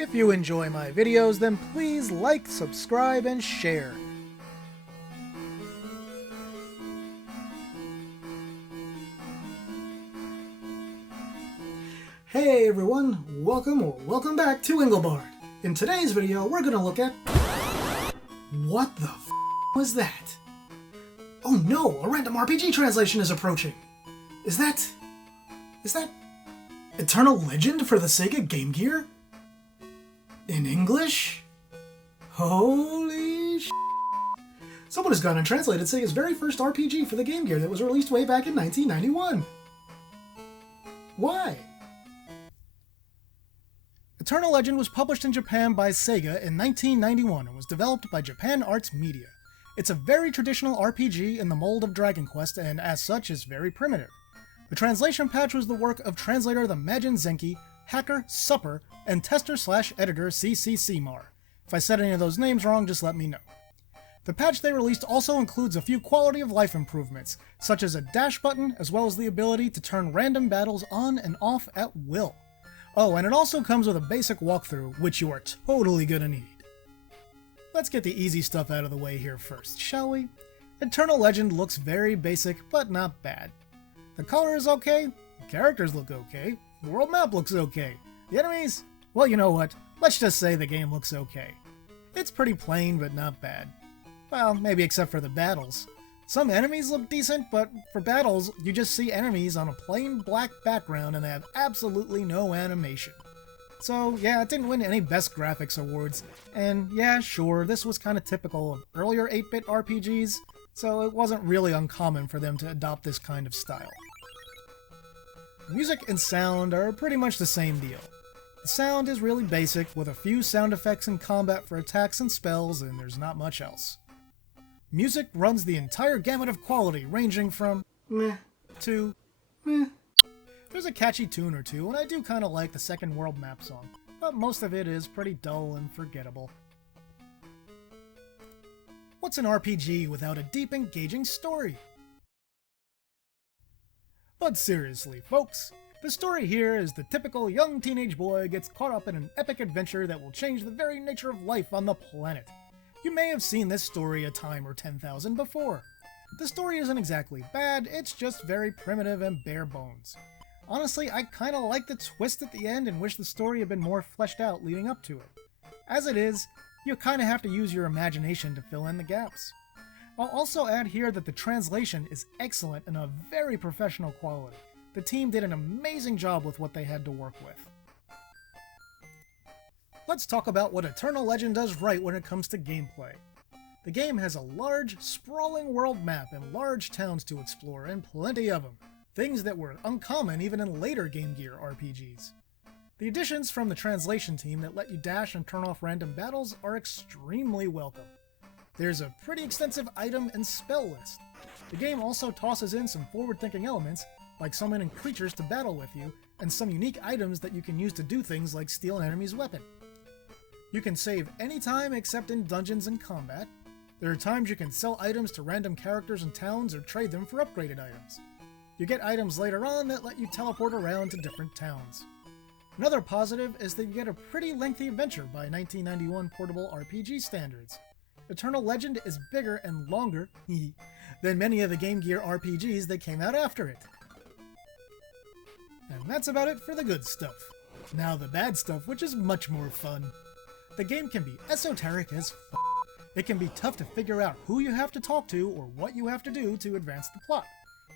If you enjoy my videos, then please like, subscribe, and share. Hey everyone, welcome back to Engelbart. In today's video, we're gonna look at... What the f*** was that? Oh no, a random RPG translation is approaching. Is that Eternal Legend for the Sega Game Gear? In English? Holy sh**. Someone has gone and translated Sega's very first RPG for the Game Gear that was released way back in 1991. Why? Eternal Legend was published in Japan by Sega in 1991 and was developed by Japan Arts Media. It's a very traditional RPG in the mold of Dragon Quest and as such is very primitive. The translation patch was the work of translator the Majin Zenki, hacker Supper, and tester/editor CCCmar. If I said any of those names wrong, just let me know. The patch they released also includes a few quality of life improvements, such as a dash button as well as the ability to turn random battles on and off at will. Oh, and it also comes with a basic walkthrough, which you are totally gonna need. Let's get the easy stuff out of the way here first, shall we? Eternal Legend looks very basic, but not bad. The color is okay, the characters look okay, the world map looks okay. The enemies? Well, you know what? Let's just say the game looks okay. It's pretty plain, but not bad. Well, maybe except for the battles. Some enemies look decent, but for battles, you just see enemies on a plain black background and they have absolutely no animation. So yeah, it didn't win any Best Graphics awards, and yeah, sure, this was kind of typical of earlier 8-bit RPGs, so it wasn't really uncommon for them to adopt this kind of style. Music and sound are pretty much the same deal. The sound is really basic, with a few sound effects in combat for attacks and spells, and there's not much else. Music runs the entire gamut of quality, ranging from meh to meh. There's a catchy tune or two, and I do kind of like the Second World Map song, but most of it is pretty dull and forgettable. What's an RPG without a deep, engaging story? But seriously, folks, the story here is the typical young teenage boy gets caught up in an epic adventure that will change the very nature of life on the planet. You may have seen this story a time or 10,000 before. The story isn't exactly bad, it's just very primitive and bare bones. Honestly, I kinda like the twist at the end and wish the story had been more fleshed out leading up to it. As it is, you kinda have to use your imagination to fill in the gaps. I'll also add here that the translation is excellent and of very professional quality. The team did an amazing job with what they had to work with. Let's talk about what Eternal Legend does right when it comes to gameplay. The game has a large, sprawling world map and large towns to explore, and plenty of them. Things that were uncommon even in later Game Gear RPGs. The additions from the translation team that let you dash and turn off random battles are extremely welcome. There's a pretty extensive item and spell list. The game also tosses in some forward-thinking elements, like summoning creatures to battle with you, and some unique items that you can use to do things like steal an enemy's weapon. You can save anytime except in dungeons and combat. There are times you can sell items to random characters and towns or trade them for upgraded items. You get items later on that let you teleport around to different towns. Another positive is that you get a pretty lengthy adventure by 1991 portable RPG standards. Eternal Legend is bigger and longer than many of the Game Gear RPGs that came out after it. And that's about it for the good stuff. Now the bad stuff, which is much more fun. The game can be esoteric as f***. It can be tough to figure out who you have to talk to or what you have to do to advance the plot.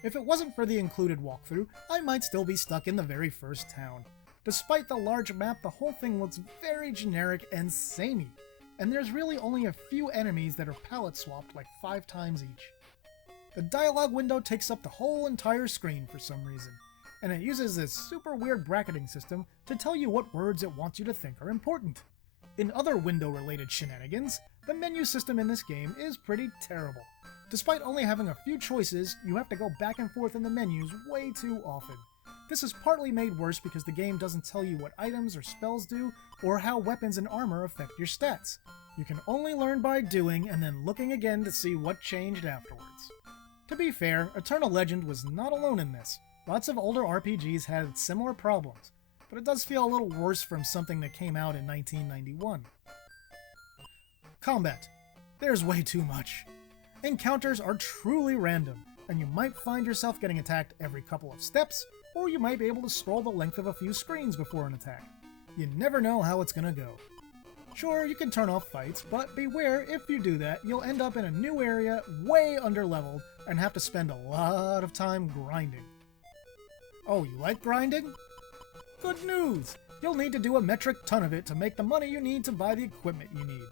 If it wasn't for the included walkthrough, I might still be stuck in the very first town. Despite the large map, the whole thing looks very generic and samey, and there's really only a few enemies that are palette swapped like 5 times each. The dialogue window takes up the whole entire screen for some reason, and it uses this super weird bracketing system to tell you what words it wants you to think are important. In other window-related shenanigans, the menu system in this game is pretty terrible. Despite only having a few choices, you have to go back and forth in the menus way too often. This is partly made worse because the game doesn't tell you what items or spells do, or how weapons and armor affect your stats. You can only learn by doing, and then looking again to see what changed afterwards. To be fair, Eternal Legend was not alone in this. Lots of older RPGs had similar problems, but it does feel a little worse from something that came out in 1991. Combat. There's way too much. Encounters are truly random, and you might find yourself getting attacked every couple of steps, or you might be able to scroll the length of a few screens before an attack. You never know how it's gonna go. Sure, you can turn off fights, but beware, if you do that, you'll end up in a new area way underleveled and have to spend a lot of time grinding. Oh, you like grinding? Good news! You'll need to do a metric ton of it to make the money you need to buy the equipment you need.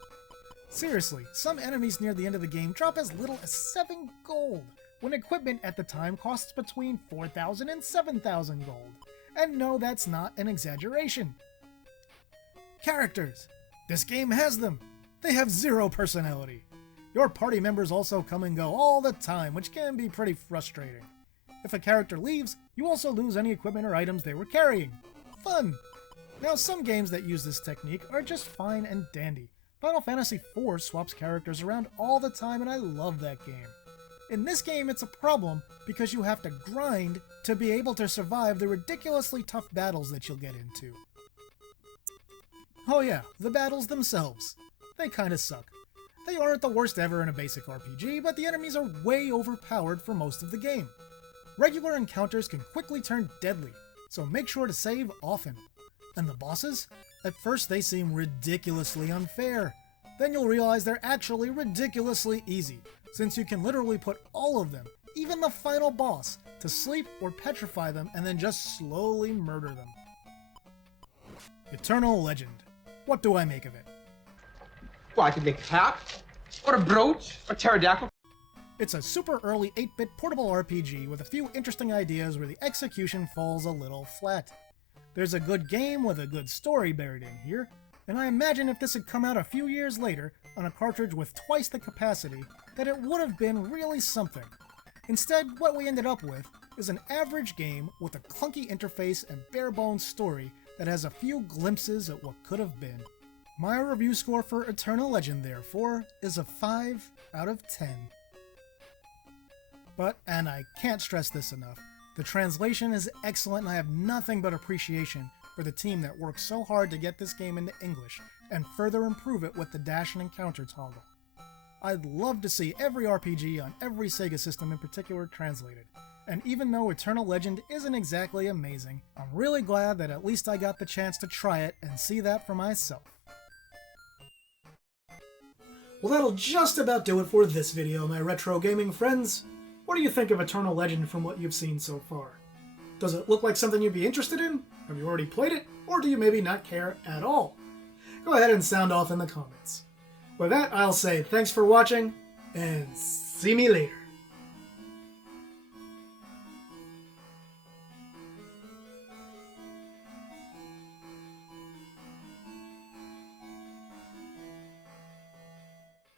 Seriously, some enemies near the end of the game drop as little as 7 gold, when equipment at the time costs between 4,000 and 7,000 gold. And no, that's not an exaggeration. Characters. This game has them. They have 0 personality. Your party members also come and go all the time, which can be pretty frustrating. If a character leaves, you also lose any equipment or items they were carrying. Fun! Now, some games that use this technique are just fine and dandy. Final Fantasy IV swaps characters around all the time, and I love that game. In this game, it's a problem because you have to grind to be able to survive the ridiculously tough battles that you'll get into. Oh yeah, the battles themselves. They kinda suck. They aren't the worst ever in a basic RPG, but the enemies are way overpowered for most of the game. Regular encounters can quickly turn deadly, so make sure to save often. And the bosses? At first they seem ridiculously unfair. Then you'll realize they're actually ridiculously easy, since you can literally put all of them, even the final boss, to sleep or petrify them and then just slowly murder them. Eternal Legend. What do I make of it? Well, I could make a cap, or a brooch, or pterodactyl. It's a super early 8-bit portable RPG with a few interesting ideas where the execution falls a little flat. There's a good game with a good story buried in here, and I imagine if this had come out a few years later on a cartridge with twice the capacity, that it would have been really something. Instead, what we ended up with is an average game with a clunky interface and bare-bones story that has a few glimpses at what could have been. My review score for Eternal Legend, therefore, is a 5 out of 10. But, and I can't stress this enough, the translation is excellent and I have nothing but appreciation for the team that worked so hard to get this game into English and further improve it with the dash and encounter toggle. I'd love to see every RPG on every Sega system in particular translated, and even though Eternal Legend isn't exactly amazing, I'm really glad that at least I got the chance to try it and see that for myself. Well, that'll just about do it for this video, my retro gaming friends. What do you think of Eternal Legend from what you've seen so far? Does it look like something you'd be interested in? Have you already played it? Or do you maybe not care at all? Go ahead and sound off in the comments. With that, I'll say thanks for watching, and see me later.